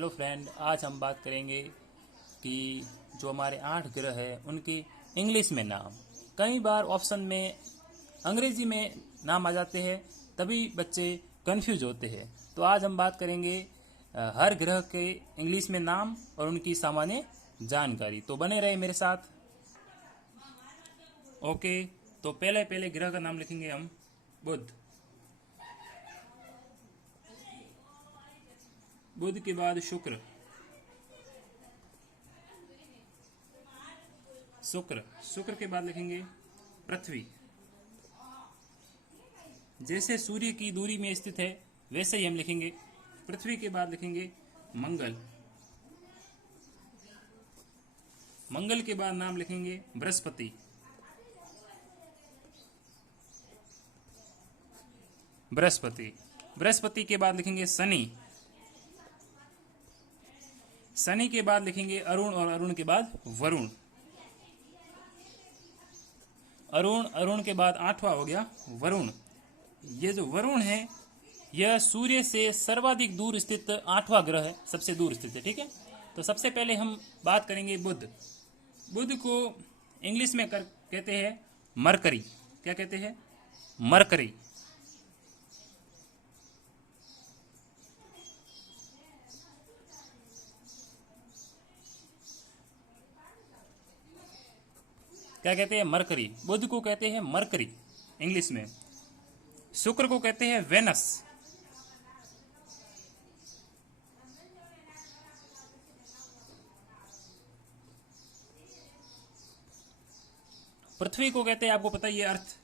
Hello friend, आज हम बात करेंगे कि जो हमारे 8 ग्रह है उनकी इंग्लिश में नाम। कई बार ऑप्शन में अंग्रेजी में नाम आ जाते हैं, तभी बच्चे कंफ्यूज होते हैं। तो आज हम बात करेंगे हर ग्रह के इंग्लिश में नाम और उनकी सामान्य जानकारी। तो बने रहे मेरे साथ। ओके, तो पहले ग्रह का नाम लिखेंगे हम बुध। बुध के बाद शुक्र। शुक्र के बाद लिखेंगे पृथ्वी। जैसे सूर्य की दूरी में स्थित है वैसे ही हम लिखेंगे। पृथ्वी के बाद लिखेंगे मंगल। मंगल के बाद नाम लिखेंगे बृहस्पति। बृहस्पति के बाद लिखेंगे शनि। शनि के बाद लिखेंगे अरुण और अरुण के बाद वरुण। अरुण के बाद 8वां हो गया वरुण। ये जो वरुण है यह सूर्य से सर्वाधिक दूर स्थित 8वां ग्रह है, सबसे दूर स्थित है। ठीक है, तो सबसे पहले हम बात करेंगे बुध। बुध को इंग्लिश में कहते हैं मरकरी। क्या कहते हैं? मरकरी। क्या कहते हैं? मरकरी। बुध को कहते हैं मरकरी इंग्लिश में। शुक्र को कहते हैं वेनस। पृथ्वी को कहते हैं, आपको पता ही है, अर्थ।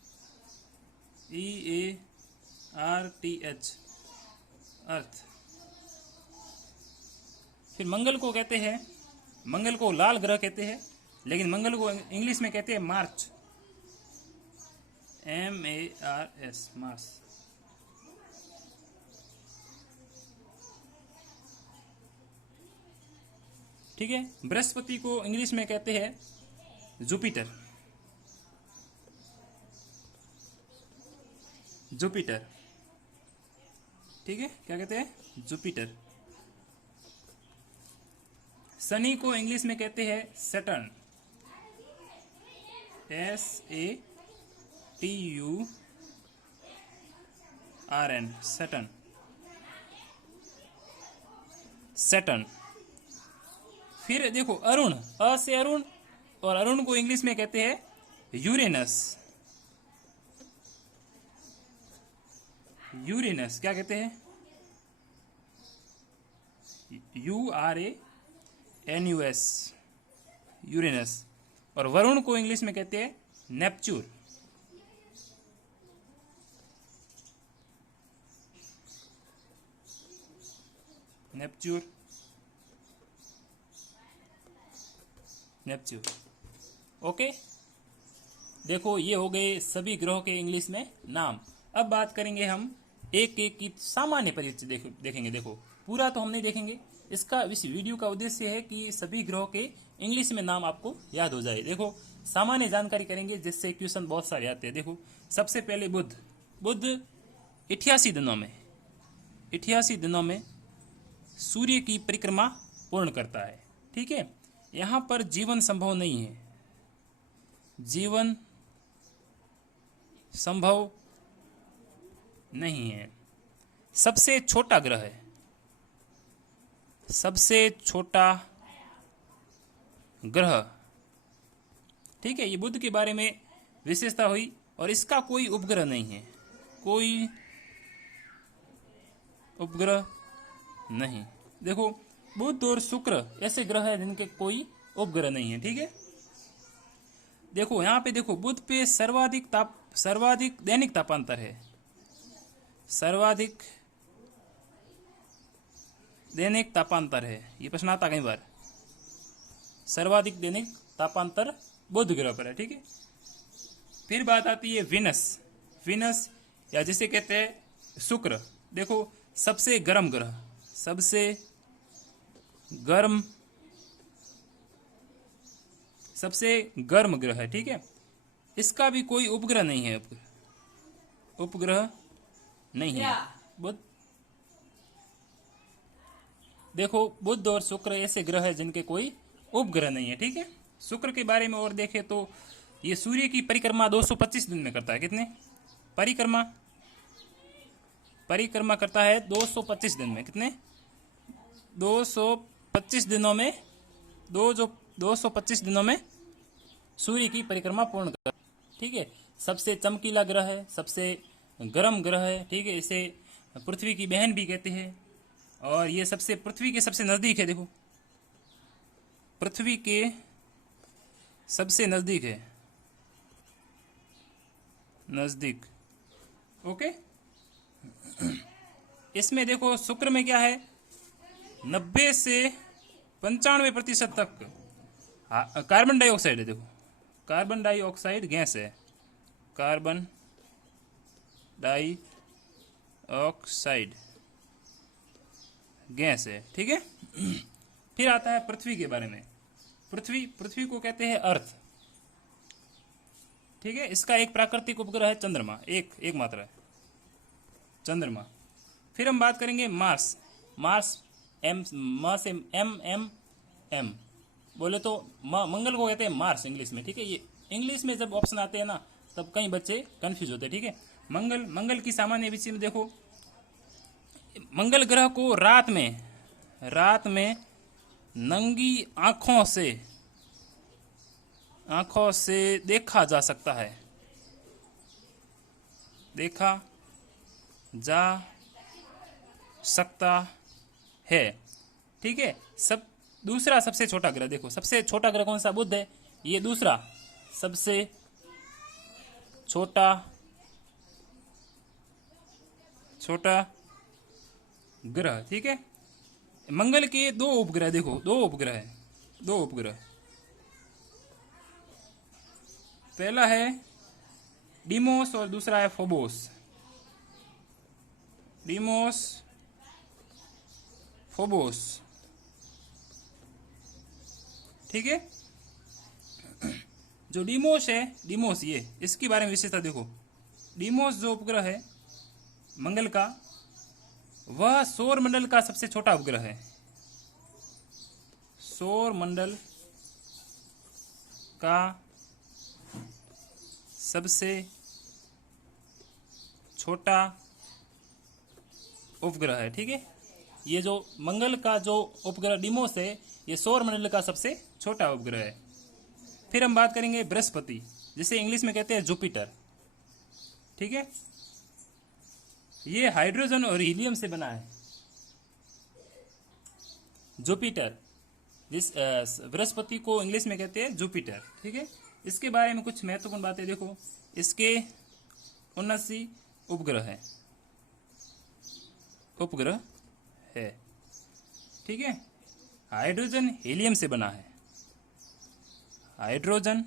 EARTH, अर्थ। फिर मंगल को कहते हैं, मंगल को लाल ग्रह कहते हैं, लेकिन मंगल को इंग्लिश में कहते हैं मार्च। MARS, Mars. ठीक है। बृहस्पति को इंग्लिश में कहते हैं जुपिटर। ठीक है, क्या कहते हैं? जुपिटर। शनि को इंग्लिश में कहते हैं सैटर्न। SATURN, Saturn. फिर देखो अरुण, अ से अरुण, और अरुण को इंग्लिश में कहते हैं यूरेनस। क्या कहते हैं? URANUS, Uranus. और वरुण को इंग्लिश में कहते हैं नेपच्यून। ओके, देखो ये हो गए सभी ग्रहों के इंग्लिश में नाम। अब बात करेंगे हम एक एक की सामान्य परिचय देखेंगे। देखो पूरा तो हम नहीं देखेंगे, इस वीडियो का उद्देश्य है कि सभी ग्रहों के इंग्लिश में नाम आपको याद हो जाए। देखो सामान्य जानकारी करेंगे जिससे क्वेश्चन बहुत सारे आते हैं। देखो सबसे पहले बुध 88 दिनों में सूर्य की परिक्रमा पूर्ण करता है। ठीक है, यहां पर जीवन संभव नहीं है। जीवन संभव नहीं है। सबसे छोटा ग्रह है, सबसे छोटा ग्रह। ठीक है, ये बुध के बारे में विशेषता हुई। और इसका कोई उपग्रह नहीं है, कोई उपग्रह नहीं। देखो बुध और शुक्र ऐसे ग्रह हैं जिनके कोई उपग्रह नहीं है। ठीक है, देखो यहां पे देखो बुध पे सर्वाधिक दैनिक तापांतर है। सर्वाधिक दैनिक तापांतर है, ये प्रश्न आता कई बार। सर्वाधिक दैनिक तापांतर बुध ग्रह पर है। ठीक है, फिर बात आती है विनस या जिसे कहते हैं शुक्र। देखो सबसे गर्म ग्रह, सबसे गर्म ग्रह है। ठीक है, इसका भी कोई उपग्रह नहीं है। उपग्रह नहीं है। देखो बुध और शुक्र ऐसे ग्रह है जिनके कोई उपग्रह नहीं है। ठीक है, शुक्र के बारे में और देखें तो ये सूर्य की परिक्रमा 225 दिन में करता है। कितने परिक्रमा परिक्रमा करता है 225 दिन में। कितने 225 दिनों में 225 दिनों में सूर्य की परिक्रमा पूर्ण कर। ठीक है, सबसे चमकीला ग्रह है, सबसे गर्म ग्रह है। ठीक है, इसे पृथ्वी की बहन भी कहते हैं और ये पृथ्वी के सबसे नजदीक है। देखो पृथ्वी के सबसे नजदीक है, नजदीक। ओके, इसमें देखो शुक्र में क्या है, 90 से 95% तक कार्बन डाइऑक्साइड है। देखो कार्बन डाइऑक्साइड गैस है, कार्बन डाइऑक्साइड गैस है। ठीक है, फिर आता है पृथ्वी के बारे में। पृथ्वी को कहते हैं अर्थ। ठीक है, इसका एक प्राकृतिक उपग्रह है चंद्रमा, एक मात्र है चंद्रमा। फिर हम बात करेंगे मार्स। मार्स एम बोले तो मंगल को कहते हैं मार्स इंग्लिश में। ठीक है, ये इंग्लिश में जब ऑप्शन आते हैं ना तब कई बच्चे कंफ्यूज होते हैं। ठीक है, मंगल की सामान्य विषय में देखो, मंगल ग्रह को रात में नंगी आंखों से देखा जा सकता है, देखा जा सकता है। ठीक है, दूसरा सबसे छोटा ग्रह, देखो सबसे छोटा ग्रह कौन सा, बुध है। ये दूसरा सबसे छोटा ग्रह। ठीक है, मंगल के दो उपग्रह, देखो दो उपग्रह। पहला है डीमोस और दूसरा है फोबोस। ठीक है, जो डीमोस ये इसके बारे में विशेषता देखो। डीमोस जो उपग्रह है मंगल का, वह सौर मंडल का सबसे छोटा उपग्रह है। सौर मंडल का सबसे छोटा उपग्रह है। ठीक है, ये जो मंगल का जो उपग्रह डीमोस है, ये सौर मंडल का सबसे छोटा उपग्रह है। फिर हम बात करेंगे बृहस्पति, जिसे इंग्लिश में कहते हैं जुपिटर। ठीक है, ये हाइड्रोजन और हीलियम से बना है। जुपिटर, जिस बृहस्पति को इंग्लिश में कहते हैं जुपिटर। ठीक है, इसके बारे में कुछ महत्वपूर्ण बातें देखो। इसके 79 उपग्रह है। ठीक है, हाइड्रोजन हीलियम से बना है, हाइड्रोजन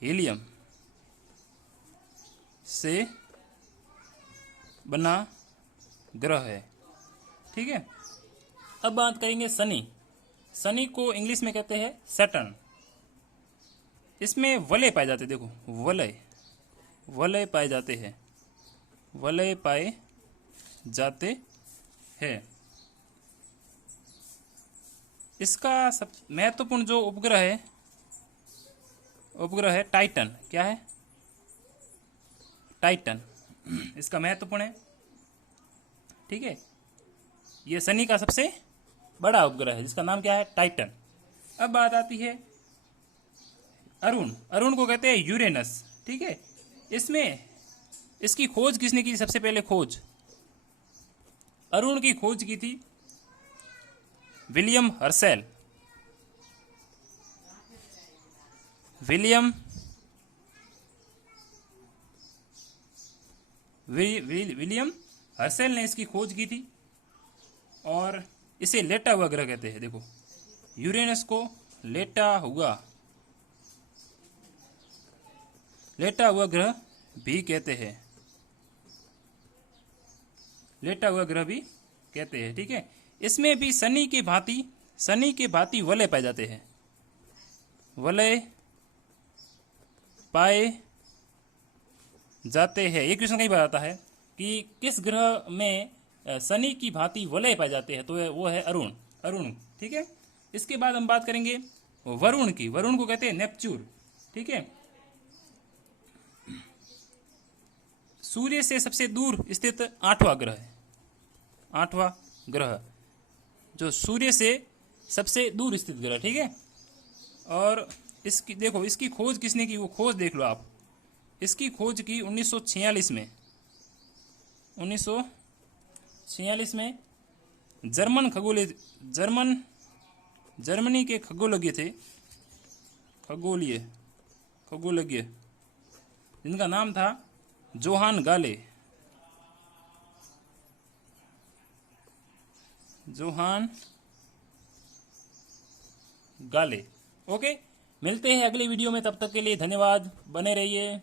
हीलियम से बना ग्रह है। ठीक है, अब बात करेंगे शनि को इंग्लिश में कहते हैं सैटर्न। इसमें वलय पाए जाते हैं। देखो वलय पाए जाते हैं। इसका सब महत्वपूर्ण जो उपग्रह है टाइटन। क्या है? टाइटन इसका महत्वपूर्ण है। ठीक है, यह शनि का सबसे बड़ा उपग्रह है जिसका नाम क्या है? टाइटन। अब बात आती है अरुण को कहते हैं यूरेनस। ठीक है, इसकी खोज किसने की? सबसे पहले खोज अरुण की खोज की थी विलियम हर्शेल। विलियम हर्शेल ने इसकी खोज की थी और इसे लेटा हुआ ग्रह कहते हैं। देखो यूरेनस को लेटा हुआ ग्रह भी कहते हैं। लेटा हुआ ग्रह भी कहते हैं। ठीक है, इसमें भी शनि के भांति वलय पाए जाते हैं। वलय पाए जाते हैं। एक क्वेश्चन कई बार आता है कि किस ग्रह में शनि की भांति वलय पाए जाते हैं, तो वो है अरुण। अरुण, ठीक है। इसके बाद हम बात करेंगे वरुण की। वरुण को कहते हैं नेपच्यून, ठीक है। सूर्य से सबसे दूर स्थित 8वां ग्रह है। 8वां ग्रह जो सूर्य से सबसे दूर स्थित ग्रह, ठीक है। और इसकी देखो, इसकी खोज किसने की, वो खोज देख लो आप। इसकी खोज की 1946 में। 1946 में जर्मनी के खगोलज्ञ थे, खगोलज्ञ जिनका नाम था जोहान गाले। ओके, मिलते हैं अगले वीडियो में, तब तक के लिए धन्यवाद, बने रहिए।